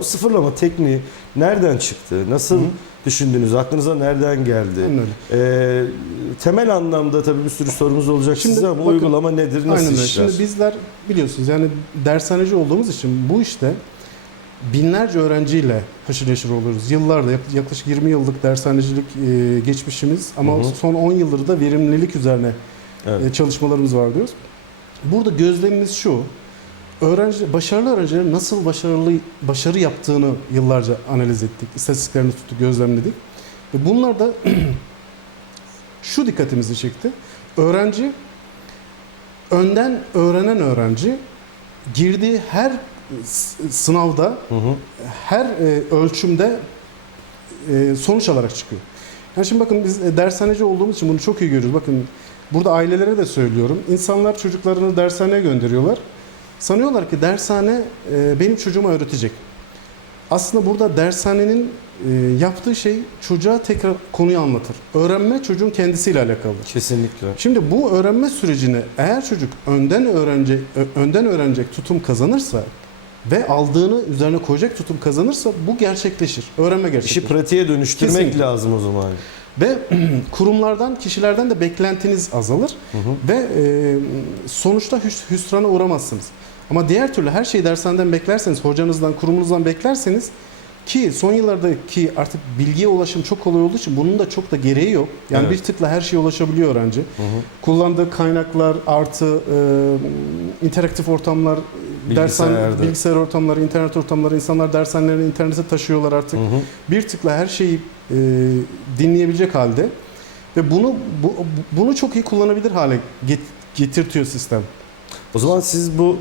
Bu sıfırlama tekniği nereden çıktı? Nasıl düşündünüz? Aklınıza nereden geldi? Aynen Ee, temel anlamda tabii bir sürü sorumuz olacak Şimdi size ama bakın, uygulama nedir? Nasıl Aynen işler? Şimdi bizler biliyorsunuz yani dershaneci olduğumuz için bu işte binlerce öğrenciyle haşır neşir oluyoruz. Yıllarda yak- yaklaşık 20 yıllık dershanecilik e, geçmişimiz ama Hı hı. son 10 yıldır da verimlilik üzerine Evet. e, çalışmalarımız var diyoruz. Burada gözlemimiz şu. Öğrenci başarılı öğrencilerin nasıl başarılı başarı yaptığını yıllarca analiz ettik. İstatistiklerini tuttuk, gözlemledik. Ve bunlar da şu dikkatimizi çekti. Öğrenci önden öğrenen öğrenci girdiği her sınavda Hı hı. her e, ölçümde e, sonuç alarak çıkıyor. Yani şimdi bakın biz e, dershaneci olduğumuz için bunu çok iyi görüyoruz. Bakın burada ailelere de söylüyorum. İnsanlar çocuklarını dershaneye gönderiyorlar. Sanıyorlar ki dershane e, benim çocuğuma öğretecek. Aslında burada dershanenin e, yaptığı şey çocuğa tekrar konuyu anlatır. Öğrenme çocuğun kendisiyle alakalı. Kesinlikle. Şimdi bu öğrenme sürecini eğer çocuk önden öğrenecek önden öğrenecek tutum kazanırsa ve aldığını üzerine koyacak tutum kazanırsa bu gerçekleşir. Öğrenme gerçekleşir. İşi pratiğe dönüştürmek Kesinlikle. lazım o zaman. Ve kurumlardan, kişilerden de beklentiniz azalır Hı hı. ve e, sonuçta hüs- hüsrana uğramazsınız. Ama diğer türlü her şeyi dershaneden beklerseniz, hocanızdan, kurumunuzdan beklerseniz ki son yıllardaki artık bilgiye ulaşım çok kolay olduğu için bunun da çok da gereği yok. Yani Evet. bir tıkla her şeye ulaşabiliyor öğrenci. Hı hı. Kullandığı kaynaklar artı e, interaktif ortamlar, dershane, Bilgisayarda. bilgisayar ortamları, internet ortamları, insanlar dershanelerini internete taşıyorlar artık. Hı hı. Bir tıkla her şeyi e, dinleyebilecek halde ve bunu bu, bunu çok iyi kullanabilir hale get, getirtiyor sistem. O zaman siz bu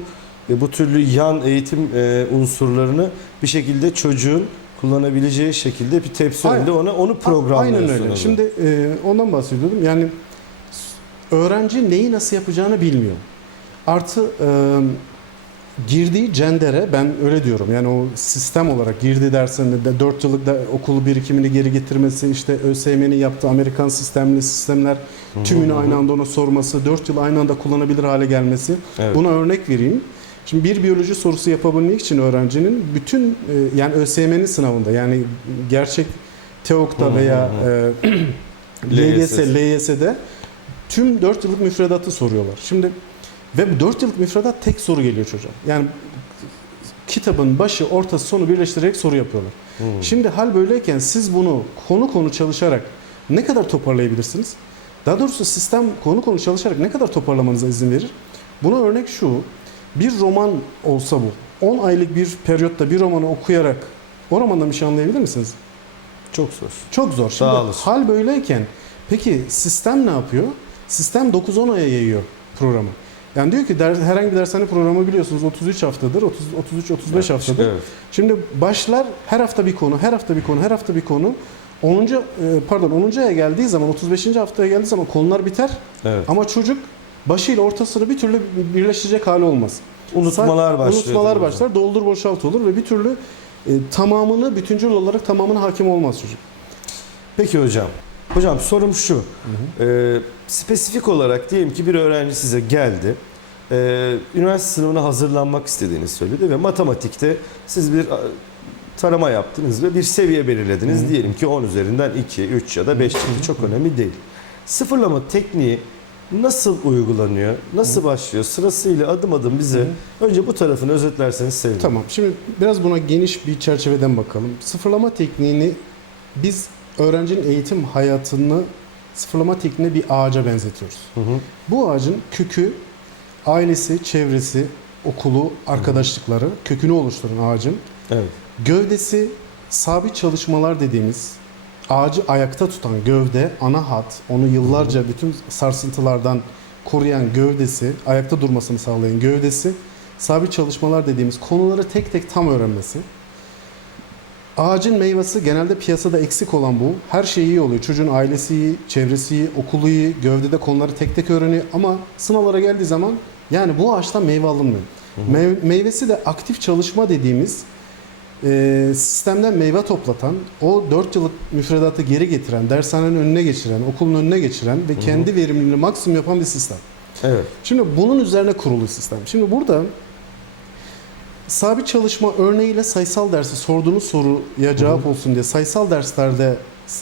e, bu türlü yan eğitim e, unsurlarını bir şekilde çocuğun kullanabileceği şekilde bir tepsi önünde ona onu programlıyorsunuz. Aynen öyle. Şimdi e, ondan bahsediyordum. Yani öğrenci neyi nasıl yapacağını bilmiyor. Artı e, girdiği cendere ben öyle diyorum. Yani o sistem olarak girdiği dersinde de 4 yıllık da okulu birikimini geri getirmesi, işte ÖSYM'nin yaptığı Amerikan sistemli sistemler tümünü aynı anda ona sorması, 4 yıl aynı anda kullanabilir hale gelmesi. Evet. Buna örnek vereyim. Şimdi bir biyoloji sorusu yapabilmek için öğrencinin bütün e, yani ÖSYM'nin sınavında yani gerçek TEOK'ta veya e, LYS. LYS'de tüm 4 yıllık müfredatı soruyorlar. Şimdi ve bu 4 yıllık müfredat tek soru geliyor çocuğa. Yani kitabın başı, ortası, sonu birleştirerek soru yapıyorlar. Hı. Şimdi hal böyleyken siz bunu konu konu çalışarak ne kadar toparlayabilirsiniz? Daha doğrusu sistem konu konu çalışarak ne kadar toparlamanıza izin verir? Buna örnek şu. Bir roman olsa bu. 10 aylık bir periyotta bir romanı okuyarak o romandan bir şey anlayabilir misiniz? Çok zor. Çok zor. Şimdi hal böyleyken peki sistem ne yapıyor? Sistem 9-10 aya yayıyor programı. Yani diyor ki der, herhangi bir dershane programı biliyorsunuz 33 haftadır, 30 33-35 haftadır. Evet. Şimdi başlar her hafta bir konu, her hafta bir konu, her hafta bir konu. 10. e, pardon 10. aya geldiği zaman 35. haftaya geldiği zaman konular biter Evet. ama çocuk başıyla ortasını bir türlü birleştirecek hali olmaz. Unutmalar başlıyor. Unutmalar başlar, doldur boşalt olur ve bir türlü e, tamamını bütüncül olarak tamamına hakim olmaz çocuk. Peki hocam. Hocam sorum şu. Ee, spesifik olarak diyelim ki bir öğrenci size geldi. Ee, üniversite sınavına hazırlanmak istediğini söyledi ve matematikte siz bir tarama yaptınız ve bir seviye belirlediniz. Hı hı. Diyelim ki 10 üzerinden 2, 3 ya da 5 çıktı. Çok önemli değil. Sıfırlama tekniği nasıl uygulanıyor? Nasıl başlıyor? Sırasıyla adım adım bize Hı önce bu tarafını özetlerseniz sevinirim. Tamam. Şimdi biraz buna geniş bir çerçeveden bakalım. Sıfırlama tekniğini biz öğrencinin eğitim hayatını sıfırlama tekniğine bir ağaca benzetiyoruz. Hı hı. Bu ağacın kökü, ailesi, çevresi, okulu, arkadaşlıkları, kökünü oluşturan ağacın. Evet. Gövdesi, sabit çalışmalar dediğimiz ağacı ayakta tutan gövde, ana hat, onu yıllarca bütün sarsıntılardan koruyan gövdesi, ayakta durmasını sağlayan gövdesi, sabit çalışmalar dediğimiz konuları tek tek tam öğrenmesi. Ağacın meyvesi genelde piyasada eksik olan bu. Her şey iyi oluyor. Çocuğun ailesi iyi, çevresi iyi, okulu iyi, gövdede konuları tek tek öğreniyor. Ama sınavlara geldiği zaman yani bu ağaçtan meyve alınmıyor. Meyve- meyvesi de aktif çalışma dediğimiz e, sistemden meyve toplatan, o 4 yıllık müfredatı geri getiren, dershanenin önüne geçiren, okulun önüne geçiren ve kendi verimliliğini maksimum yapan bir sistem. Evet. Şimdi bunun üzerine kurulu sistem. Şimdi burada sabit çalışma örneğiyle sayısal dersi sorduğunuz soruya cevap olsun diye sayısal derslerde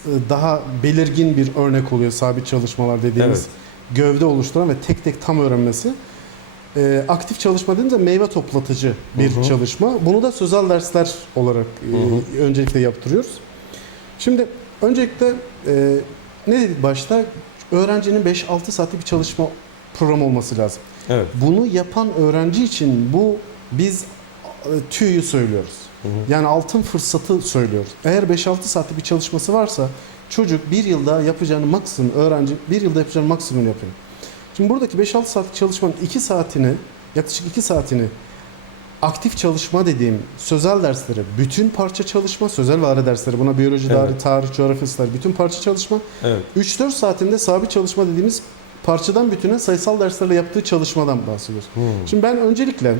e, daha belirgin bir örnek oluyor sabit çalışmalar dediğimiz Evet. gövde oluşturan ve tek tek tam öğrenmesi. E, aktif çalışma dediğimizde meyve toplatıcı bir Hı hı. çalışma. Bunu da sözel dersler olarak e, Hı öncelikle yaptırıyoruz. Şimdi öncelikle e, ne dedik başta? Öğrencinin 5-6 saatlik bir çalışma programı olması lazım. Evet. Bunu yapan öğrenci için bu biz e, tüyü söylüyoruz. Hı hı. Yani altın fırsatı söylüyoruz. Eğer 5-6 saatlik bir çalışması varsa çocuk bir yılda yapacağını maksimum öğrenci bir yılda yapacağını maksimum yapıyor. Şimdi buradaki 5-6 saatlik çalışmanın 2 saatini yaklaşık 2 saatini aktif çalışma dediğim sözel dersleri, bütün parça çalışma, sözel ve ara dersleri buna biyoloji, Evet. tarih, tarih, coğrafya, bütün parça çalışma. Evet. 3-4 saatinde sabit çalışma dediğimiz parçadan bütüne sayısal derslerle yaptığı çalışmadan bahsediyoruz. Hı. Şimdi ben öncelikle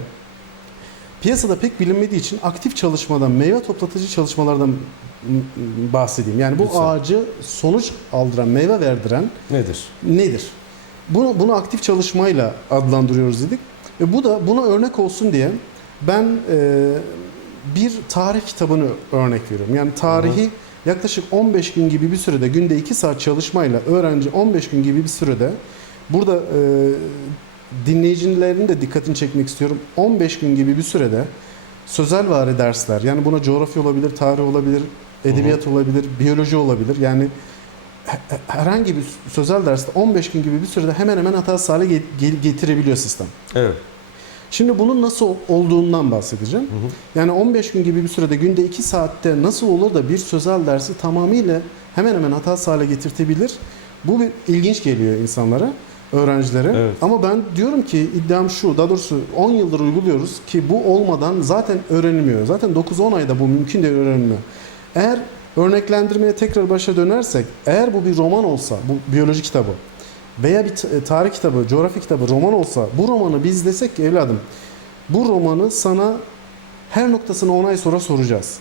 piyasada pek bilinmediği için aktif çalışmadan, meyve toplatıcı çalışmalardan bahsedeyim. Yani bu Lütfen. ağacı sonuç aldıran, meyve verdiren Nedir? nedir? Bunu, bunu aktif çalışmayla adlandırıyoruz dedik. Ve bu da buna örnek olsun diye ben e, bir tarih kitabını örnek veriyorum. Yani tarihi yaklaşık 15 gün gibi bir sürede günde 2 saat çalışmayla öğrenci 15 gün gibi bir sürede burada e, dinleyicilerin de dikkatini çekmek istiyorum. 15 gün gibi bir sürede sözel vari dersler yani buna coğrafya olabilir, tarih olabilir, edebiyat olabilir, biyoloji olabilir. Yani herhangi bir sözel derste 15 gün gibi bir sürede hemen hemen hatasız hale ge- ge- getirebiliyor sistem. Evet. Şimdi bunun nasıl olduğundan bahsedeceğim. Hı hı. Yani 15 gün gibi bir sürede günde 2 saatte nasıl olur da bir sözel dersi tamamıyla hemen hemen hatasız hale getirtebilir. Bu bir ilginç geliyor insanlara, öğrencilere. Evet. Ama ben diyorum ki iddiam şu, daha doğrusu 10 yıldır uyguluyoruz ki bu olmadan zaten öğrenilmiyor. Zaten 9-10 ayda bu mümkün değil öğrenilmiyor. Eğer örneklendirmeye tekrar başa dönersek, eğer bu bir roman olsa, bu biyoloji kitabı veya bir t- tarih kitabı, coğrafya kitabı, roman olsa bu romanı biz desek ki evladım bu romanı sana her noktasını 10 ay sonra soracağız.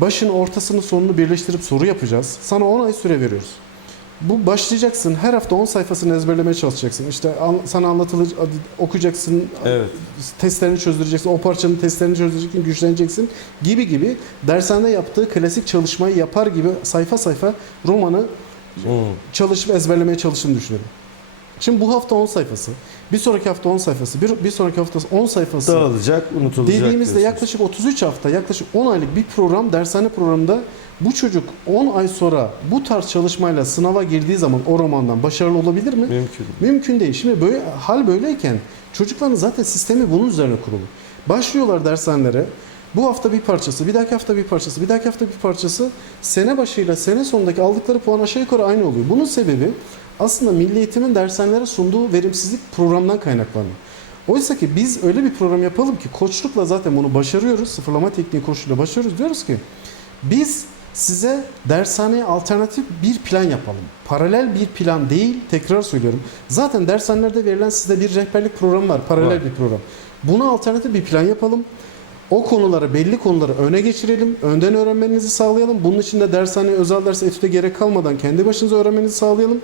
Başını, ortasını, sonunu birleştirip soru yapacağız. Sana 10 ay süre veriyoruz. Bu başlayacaksın. Her hafta 10 sayfasını ezberlemeye çalışacaksın. İşte an- sana anlatılır, okuyacaksın, Evet. testlerini çözdüreceksin. O parçanın testlerini çözdüreceksin, güçleneceksin gibi gibi dershanede yaptığı klasik çalışmayı yapar gibi sayfa sayfa romanı Hı. çalışıp ezberlemeye çalıştığını düşünüyorum. Şimdi bu hafta 10 sayfası, bir sonraki hafta 10 sayfası, bir, bir sonraki hafta 10 sayfası Dağılacak, unutulacak. dediğimizde diyorsunuz. yaklaşık 33 hafta, yaklaşık 10 aylık bir program, dershane programında bu çocuk 10 ay sonra bu tarz çalışmayla sınava girdiği zaman o romandan başarılı olabilir mi? mümkün. Mümkün değil. Şimdi böyle hal böyleyken çocukların zaten sistemi bunun üzerine kurulu. Başlıyorlar dershanelere. Bu hafta bir parçası, bir dahaki hafta bir parçası, bir dahaki hafta bir parçası sene başıyla sene sonundaki aldıkları puan aşağı yukarı aynı oluyor. Bunun sebebi aslında Milli Eğitim'in dershanelere sunduğu verimsizlik programdan kaynaklanıyor. Oysa ki biz öyle bir program yapalım ki koçlukla zaten bunu başarıyoruz. Sıfırlama tekniği koçlukla başarıyoruz. Diyoruz ki biz size dershaneye alternatif bir plan yapalım. Paralel bir plan değil, tekrar söylüyorum. Zaten dershanelerde verilen size bir rehberlik programı var, paralel Var. bir program. Buna alternatif bir plan yapalım. O konuları, belli konuları öne geçirelim. Önden öğrenmenizi sağlayalım. Bunun için de dershane, özel ders, etüde gerek kalmadan kendi başınıza öğrenmenizi sağlayalım.